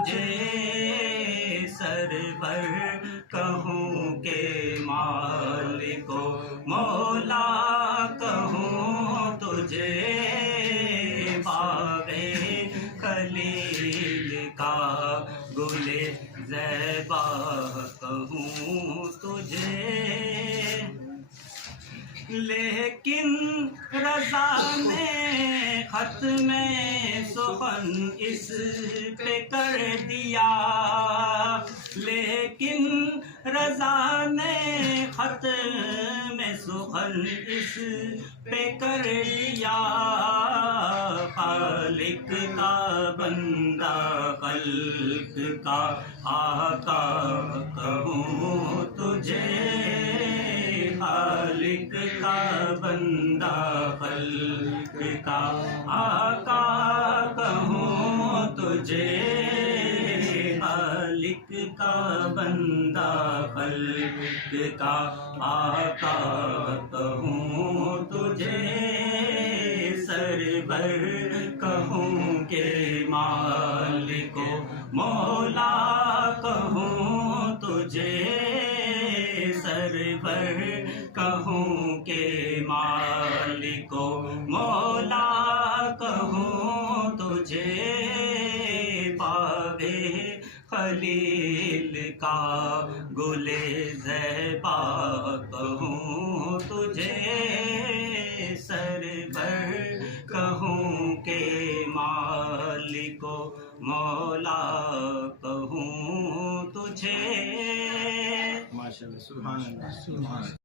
تجھے سرور کہوں کہ مالک و مولا کہوں تجھے باغ خلیل کا گل زیبا کہوں تجھے لیکن رضا نے ختم سخن اس پہ کر دیا لیکن رضا نے ختم سخن اس پہ کر دیا خالق کا بندہ خلق کا آقا کہوں تجھے خالق کا بندہ خلق کا آقا کہوں تجھے خالق کا بندہ خلق کا آقا کہوں تجھے سرور کہوں کہ مالک و مولا کہوں تجھے سرور کہوں کہ مالک و مولا کہوں تجھے باغ خلیل کا گل زیبا کہوں تجھے سرور کہوں کہ مالک و مولا کہوں تجھے ماشاءاللہ سبحان اللہ.